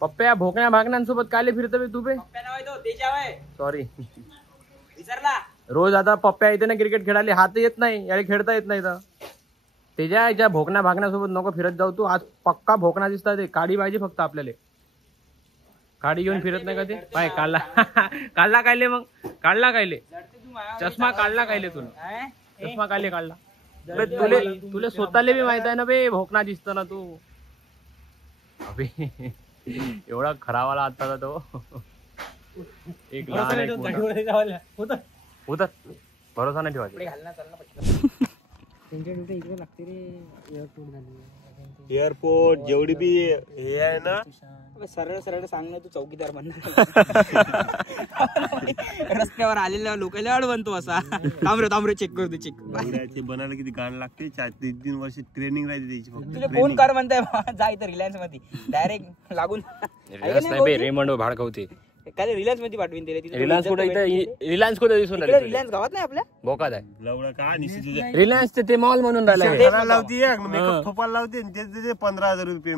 पप्प्या भोकण्या भागण्यांसोबत काले फिरतो तू बे? सॉरी विसरला. रोज आता पप्प्या येते ना क्रिकेट खेळायला, हात येत नाही याला खेळता येत नाही तर त्याच्या भोकण्या भागण्यासोबत नको फिरत जाऊ तू. आज पक्का भोकणा दिसतात ते. काडी पाहिजे फक्त आपल्याला. काडी घेऊन फिरत नाही का ते? पाय काढला काढला कायले मग काढला कायले चष्मा काढला कायले तुला चष्मा कायले काढला तुले स्वतःले बी माहित आहे ना बे भोकणा दिसतो ना तू. अबे एवढा खरावाला आता तो एक लहान होत भरोसा नाही ठेवायचा. एअरपोर्ट जेवढी बी हे आहे ना सरळ सरळ सांग ना तू चौकीदार म्हणणार. रस्त्यावर आलेल्या लोकांना अडवणतो असा. तांबरे चेक करतो चेक बनायला किती गाण लागते. 3 वर्ष ट्रेनिंग राहते त्याची फक्त. तुला फोन कर म्हणताय जा इथं रिलायन्स मध्ये डायरेक्ट लागून. रेमंड भाडकवते काय रिलायन्स मध्ये पाठवीन दिले. रिलायन्स कुठे रिलायन्स कुठे दिसून रिलायन्स गावात नाही आपल्या बोकात आहे. लवडा का रिलायन्स ते मॉल म्हणून राहिला लावती मेकअप थोपाला लावते 15,000 रुपये.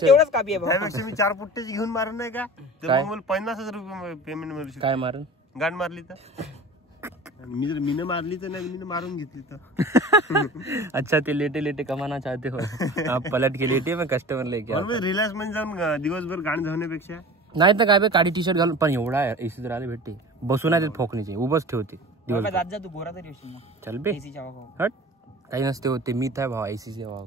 तेवढंच कापी आहे. त्यापेक्षा मी 4 पुट्ट्याची घेऊन मारून नाही का तर मग 50,000 रुपये पेमेंट मिळू शकतो. काय मारून गाण मारली तर मीनं मारली तर नाही मीनं मारून घेतली तर. अच्छा ते लेटे कमाना चाहते हो आप पलट के लेटे मैं कस्टमर लेके रिलायन्स मध्ये जाऊन दिवसभर गाण धावण्यापेक्षा नाही तर काय बे काळी टी शर्ट घालून पण एवढा एसी तर आले भेटते बसून नाही फोकणीचे उभंच ठेवते जा तू गोरा तरी येशील मग. चल बे हट काही नसते होते मी काय भावा एसीचे भावा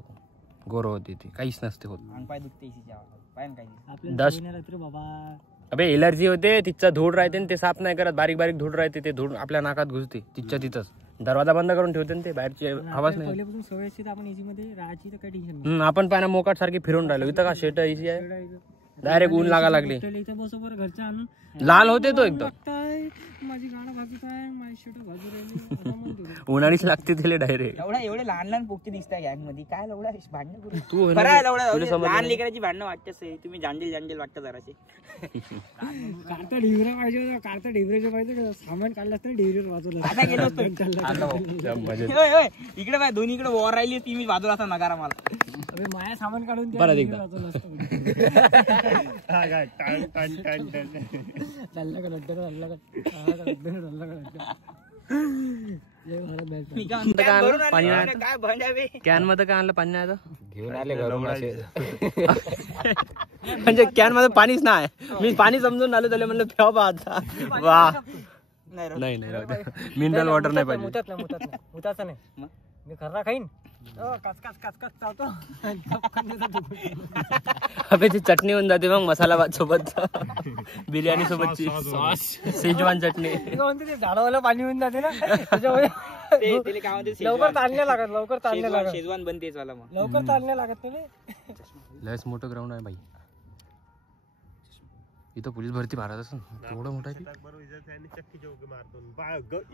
गोर होते ते काहीच नसते होत. पाय दुखते एसीच्या पाय काही 10 अबे एलर्जी होते तिचा धूळ राहते ते साफ नाही करत. बारीक बारीक धूळ राहते ते धूळ आपल्या नाकात घुसते तिच्या तिथंच. दरवाजा बंद करून ठेवते ते बाहेरची हवाच नाही. आपण पाना मोकाट सारखी फिरून राहिलो इथं का शेट एसी आहे डायरेक्ट ऊन लागा लागले लाल होते तो एकदम उन्हाळीच लागते त्याला डायरेक्ट. एवढे लहान पोक्ती दिसतात गँग मध्ये काय लवडा भांडण करू तू लहान लेकराची भांडणं वाटते. तुम्ही जांडेल वाटतं जरासे. कारता ढिवरा पाहिजे कारता ढिवऱ्याचे पाहिजे सामान काढलं असतं ढिवरीवर वाजवलं. आता गेलो इकडे बाय दोन्ही इकडे वॉर राहिली ती मी बाजूला असा नगारा मला माया सामान काढून वाजवलं कॅन मध्ये काय आणलं पाणी नाही घेऊन आले घरून म्हणजे कॅन मध्ये पाणीच नाही. मी पाणी समजून आलो त्याला म्हणलं ठेवा बा आता वा नाही मिनरल वॉटर नाही पाहिजे. मुताचं नाही मी खर्रा खाईन चावतो. अबे ती चटणी होऊन जाते मग मसाला भात सोबत बिर्याणी सोबतची शेजवान चटणी. ते झाडावाला पाणी होऊन जाते ना त्याच्यामुळे लवकर ताणले लागत शेजवान बनते लवकर ताणले लागत नाही. लयच मोठं ग्राउंड आहे बाई. इथं पोलीस भरती भारत असं एवढं मोठं आहे.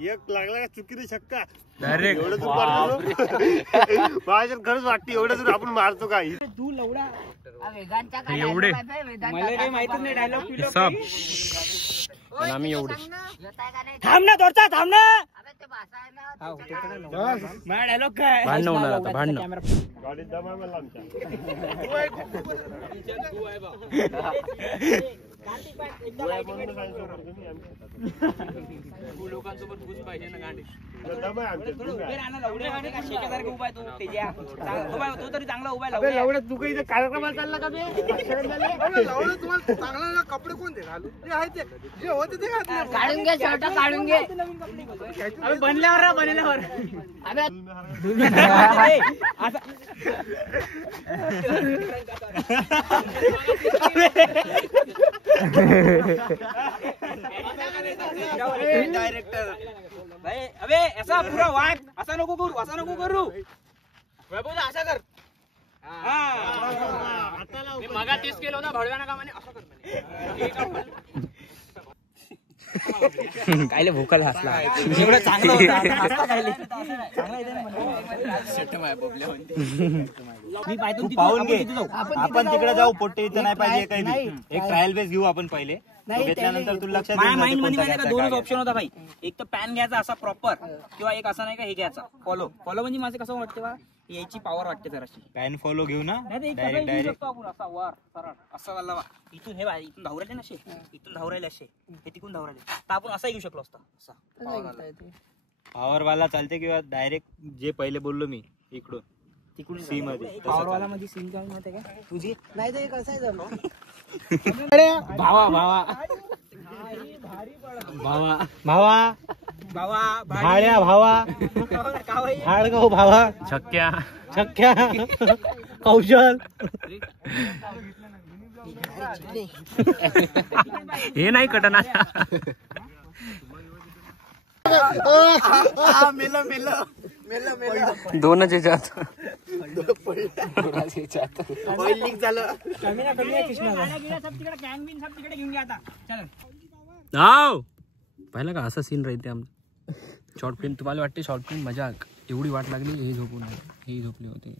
एक लागला का चुकीने छक्का डायरेक्ट एवढं खरंच वाटते एवढं जर आपण मारतो का तू लवडा एवढे मला काही माहितीच नाही डायलॉग सब पण आम्ही एवढे थांब ना थोडसा थांब ना. माझा डायलॉग काय भांडणं होणार आता भांडणं. गाडीत दमायला आमच्या लोकांसोबत घुस पाहिजे ना गाडी. दमाय आमच्या तो तरी चांगला उभा आहे. तू काही कार्यक्रमाला चालला का चांगला कपडे कोण दे घालू जे होते ते काढून घे शर्ट काढून घे बनल्यावर डायरेक्टर अबे ऐसा पूरा वाट असा नको करू असा कर. मगा तेच केलं होतं भडव्याना कामाने असं कर कायले भूकल हसला एवढं चांगलं मी पाहून घे आपण तिकडे जाऊ पोट्टे इथं नाही पाहिजे काही एक ट्रायल बेस घेऊ आपण पहिले तो घेतल्यानंतर तुला लक्षात माझ्या माइंड मध्ये माहिती का दोनच ऑप्शन होता भाई. एक तर पॅन घ्यायचा असा प्रॉपर किंवा एक असा नाही का हे घ्यायचा फॉलो. फॉलो म्हणजे माझं कसं वाटतं बा याची पॉवर वाटते जराशी. पॅन फॉलो घेऊ ना नाही तर एक घेऊ शकतो आपण असा वर सरळ असं वाला बा. इथून हे बा इथून धावू राहिले ना असे इथून धावू राहिले असे हे तिकून धावू राहिले तर आपण असा घेऊ शकलो असता असा पॉवर वाला चालते किंवा डायरेक्ट जे पहिले बोललो मी इकडून तिकडून सी मध्ये पॉवर वाला मध्ये सीन काय माहिती का तुझी नाही तर एक असं झालं भावा भावा भावा भावा भावा भाड्या भावा भाडगाव भावा छक्क्या छक्क्या कौशल हे नाही कटना. दोनच याच्यात तिकडे घेऊन घ्या आता चल. हाव पाहिलं का असा सीन राहते आमचं. शॉर्ट फिल्म तुम्हाला वाटते शॉर्ट फिल्म मजाक एवढी वाट लागली हे झोपून हे झोपले होते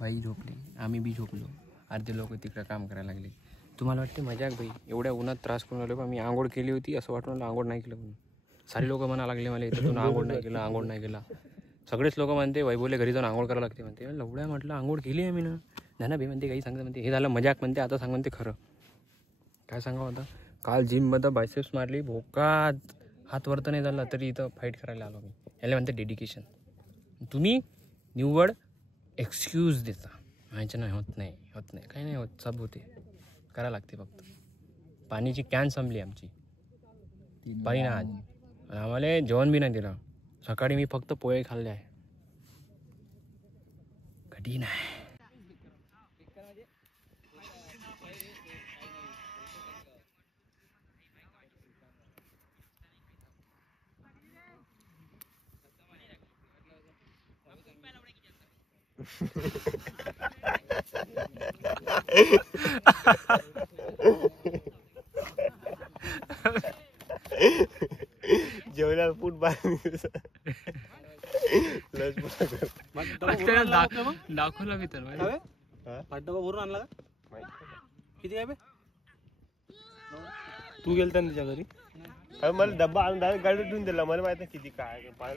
भाई झोपले आम्ही बी झोपलो अर्धे लोक तिकडे काम करायला लागले. तुम्हाला वाटते मजाक भाई एवढ्या उन्हात त्रास करून आलो. मी आंघोळ केली होती असं वाटून मला आंघोळ नाही केलं म्हणून. सारे लोक म्हणा लागले मला इथं तू आंघोळ नाही केलं आंघोळ नाही केला. सगळेच लोक म्हणते वैभवले घरी जाऊन आंघोळ करावं लागते म्हणते. लवड्या म्हटलं आंघोळ केली आहे मी ना नाना भाई म्हणते काही सांगतं म्हणते हे झालं मजाक म्हणते आता सांग म्हणते खरं काय सांगावं आता. काल जिममध्ये बायसेप्स मारली भोकात हात वरत नाही झाला तरी इथं फाईट करायला आलो मी. याला म्हणते डेडिकेशन. तुम्ही निव्वळ एक्सक्यूज देता व्हायचं नाही होत नाही काही नाही होत सब होते करायला लागते फक्त. पाण्याची कॅन संपली आमची पाणी ना आज आणि आम्हाला जेवण बी नाही दिलं. सकाळी मी फक्त पोहे खाल्ले आहे कठीण आहे. जेवणाला पोट दाखवलं मी तर डबा भरून आणला का किती काय बे तू गेलता ना त्याच्या घरी मला डब्बा आणून डायरेक्ट गाडीत ठेवून दिला मला माहित नाही किती काय